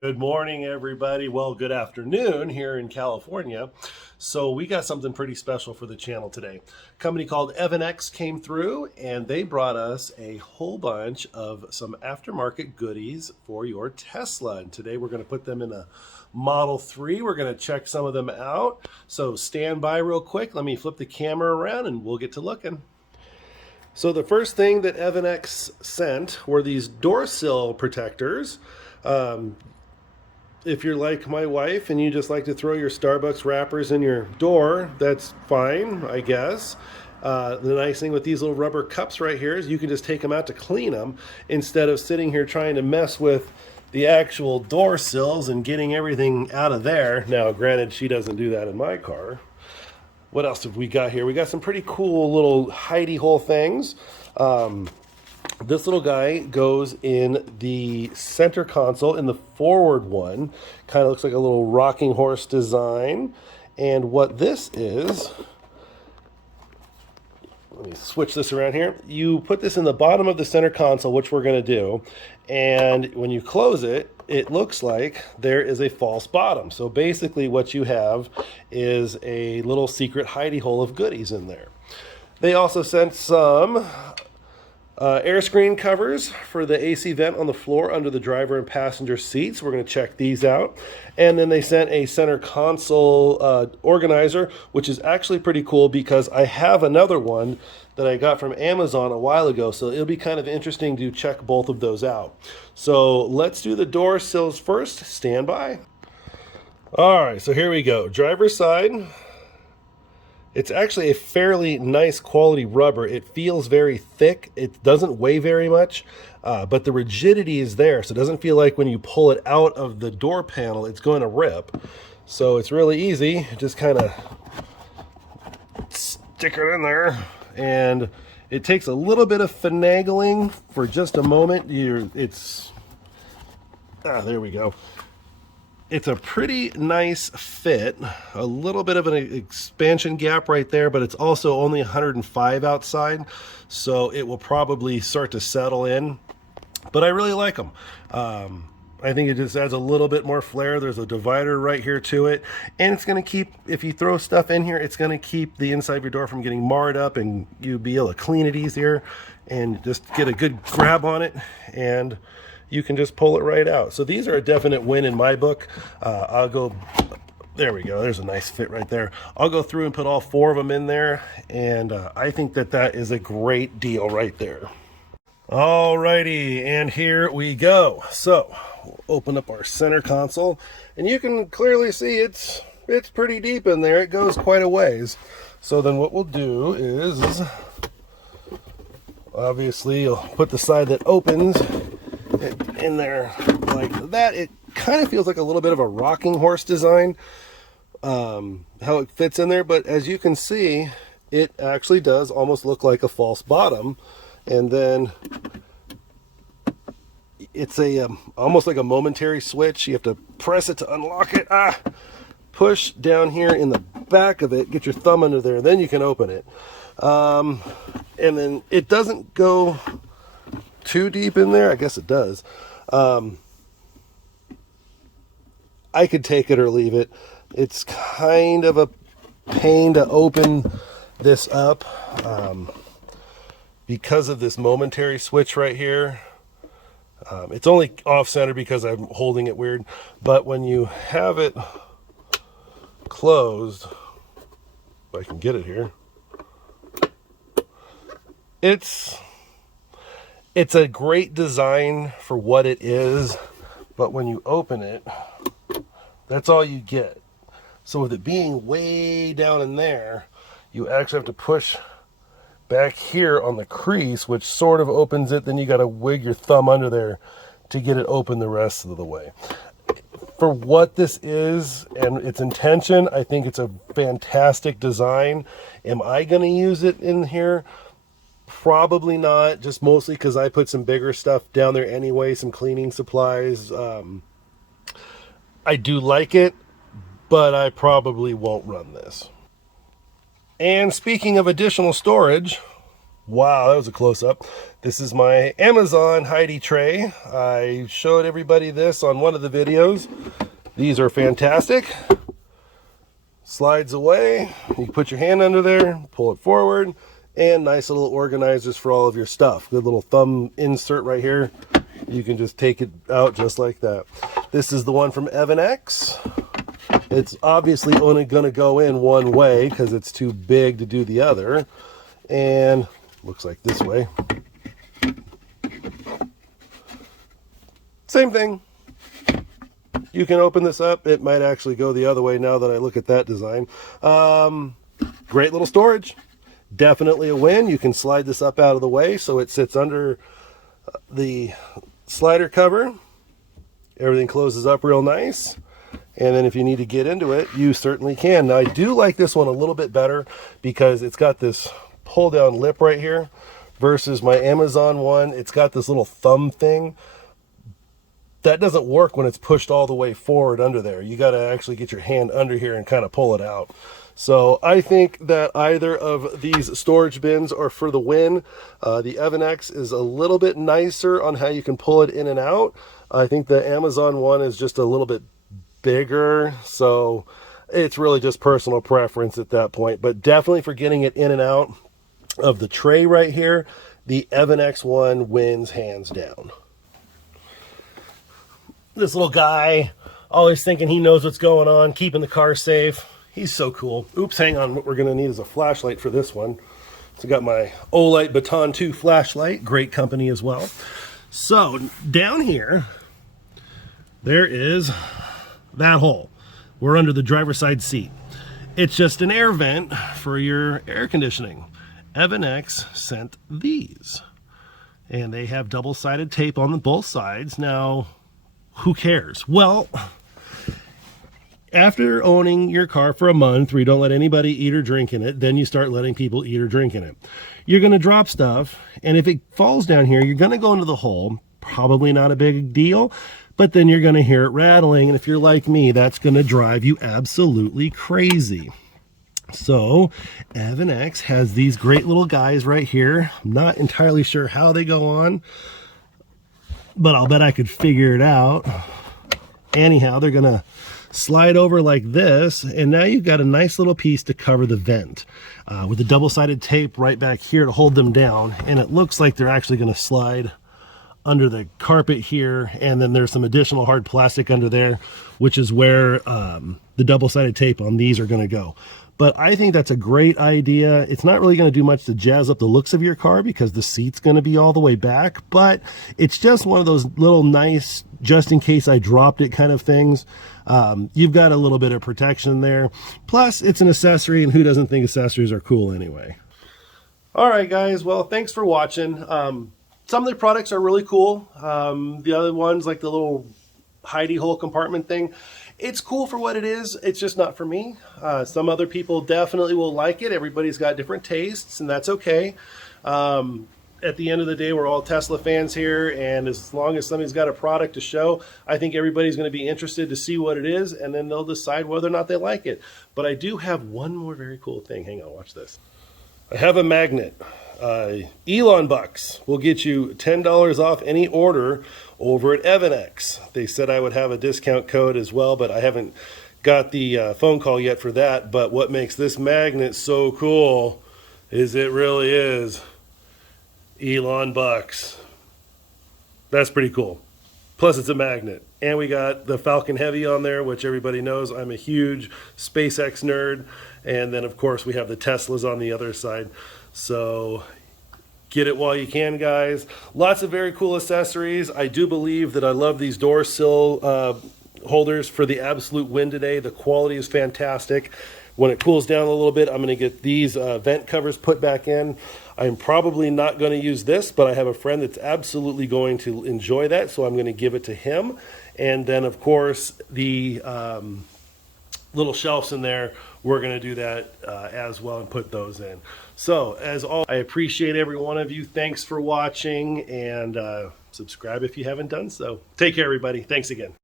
Good morning, everybody. Well, good afternoon here in California. So we got something pretty special for the channel today. A company called Evannex came through and they brought us a whole bunch of some aftermarket goodies for your Tesla. And today we're going to put them in a Model 3. We're going to check some of them out. So stand by real quick. Let me flip the camera around and we'll get to looking. So the first thing that Evannex sent were these door sill protectors. If you're like my wife and you just like to throw your Starbucks wrappers in your door, that's fine, I guess. The nice thing with these little rubber cups right here is you can just take them out to clean them instead of sitting here trying to mess with the actual door sills and getting everything out of there. Now, granted, she doesn't do that in my car. What else have we got here? We got some pretty cool little hidey hole things. This little guy goes in the center console in the forward one. Kind of looks like a little rocking horse design. And what this is, let me switch this around here. You put this in the bottom of the center console, which we're going to do. And when you close it, it looks like there is a false bottom. So basically what you have is a little secret hidey hole of goodies in there. They also sent some air screen covers for the AC vent on the floor under the driver and passenger seats. We're going to check these out. And then they sent a center console organizer, which is actually pretty cool because I have another one that I got from Amazon a while ago. So it'll be kind of interesting to check both of those out. So let's do the door sills first. Stand by. All right, so here we go. Driver's side. It's actually a fairly nice quality rubber. It feels very thick. It doesn't weigh very much, but the rigidity is there. So it doesn't feel like when you pull it out of the door panel, it's going to rip. So it's really easy. Just kind of stick it in there. And it takes a little bit of finagling for just a moment. There we go. It's a pretty nice fit, a little bit of an expansion gap right there, but it's also only 105 outside, so it will probably start to settle in, but I really like them. I think it just adds a little bit more flair. There's a divider right here to it, and it's going to keep, if you throw stuff in here, it's going to keep the inside of your door from getting marred up, and you'll be able to clean it easier and just get a good grab on it, and you can just pull it right out. So these are a definite win in my book. There we go. There's a nice fit right there. I'll go through and put all 4 of them in there. And I think that is a great deal right there. Alrighty, and here we go. So we'll open up our center console and you can clearly see it's pretty deep in there. It goes quite a ways. So then what we'll do is, obviously you'll put the side that opens in there like that. It kind of feels like a little bit of a rocking horse design, how it fits in there, but as you can see, it actually does almost look like a false bottom. And then it's almost like a momentary switch. You have to press it to unlock it. Push down here in the back of it, get your thumb under there, then you can open it. And then it doesn't go too deep in there. I guess it does. I could take it or leave it. It's kind of a pain to open this up because of this momentary switch right here. It's only off center because I'm holding it weird, but when you have it closed, if I can get it here, it's a great design for what it is, but when you open it, that's all you get. So with it being way down in there, you actually have to push back here on the crease, which sort of opens it. Then you got to wig your thumb under there to get it open the rest of the way. For what this is and its intention, I think it's a fantastic design. Am I going to use it in here? Probably not, just mostly because I put some bigger stuff down there anyway, some cleaning supplies. I do like it, but I probably won't run this. And speaking of additional storage, Wow, that was a close-up. This is my Amazon Heidi tray. I showed everybody this on one of the videos. These are fantastic. Slides away, you put your hand under there, pull it forward, and nice little organizers for all of your stuff. Good little thumb insert right here. You can just take it out just like that. This is the one from Evannex. It's obviously only going to go in one way because it's too big to do the other. And looks like this way. Same thing. You can open this up. It might actually go the other way now that I look at that design. Great little storage. Definitely a win. You can slide this up out of the way so it sits under the slider cover. Everything closes up real nice. And then if you need to get into it, you certainly can. Now I do like this one a little bit better because it's got this pull down lip right here versus my Amazon one. It's got this little thumb thing. That doesn't work when it's pushed all the way forward under there. You got to actually get your hand under here and kind of pull it out. So I think that either of these storage bins are for the win. The Evannex is a little bit nicer on how you can pull it in and out. I think the Amazon one is just a little bit bigger. So it's really just personal preference at that point. But definitely for getting it in and out of the tray right here, the Evannex one wins hands down. This little guy, always thinking he knows what's going on, keeping the car safe. He's so cool. Oops, hang on. What we're going to need is a flashlight for this one. So I got my Olight Baton 2 flashlight. Great company as well. So down here, there is that hole. We're under the driver's side seat. It's just an air vent for your air conditioning. Evannex sent these. And they have double-sided tape on both sides. Now, who cares? Well, after owning your car for a month where you don't let anybody eat or drink in it, then you start letting people eat or drink in it. You're going to drop stuff, and if it falls down here, you're going to go into the hole. Probably not a big deal, but then you're going to hear it rattling, and if you're like me, that's going to drive you absolutely crazy. So Evannex has these great little guys right here. I'm not entirely sure how they go on, but I'll bet I could figure it out. Anyhow, they're gonna slide over like this, and now you've got a nice little piece to cover the vent with the double-sided tape right back here to hold them down. And it looks like they're actually gonna slide under the carpet here, and then there's some additional hard plastic under there, which is where the double-sided tape on these are gonna go. But I think that's a great idea. It's not really going to do much to jazz up the looks of your car because the seat's going to be all the way back, but it's just one of those little nice, just in case I dropped it kind of things. You've got a little bit of protection there. Plus, it's an accessory, and who doesn't think accessories are cool anyway? All right, guys. Well, thanks for watching. Some of the products are really cool. The other ones, like the little hidey hole compartment thing, it's cool for what it is. It's just not for me. Some other people definitely will like it. Everybody's got different tastes, and that's okay. At the end of the day, we're all Tesla fans here, and as long as somebody's got a product to show, I think everybody's going to be interested to see what it is, and then they'll decide whether or not they like it. But I do have one more very cool thing. Hang on, watch this. I have a magnet. Elon Bucks will get you $10 off any order over at Evannex. They said I would have a discount code as well, but I haven't got the phone call yet for that. But what makes this magnet so cool is it really is Elon Bucks. That's pretty cool. Plus it's a magnet. And we got the Falcon Heavy on there, which everybody knows I'm a huge SpaceX nerd. And then of course we have the Teslas on the other side. So get it while you can, guys. Lots of very cool accessories. I do believe that I love these door sill holders for the absolute win today. The quality is fantastic. When it cools down a little bit, I'm going to get these vent covers put back in. I'm probably not going to use this, but I have a friend that's absolutely going to enjoy that, so I'm going to give it to him. And then, of course, the little shelves in there, we're going to do that as well and put those in. So as always, I appreciate every one of you. Thanks for watching, and subscribe if you haven't done so. Take care, everybody. Thanks again.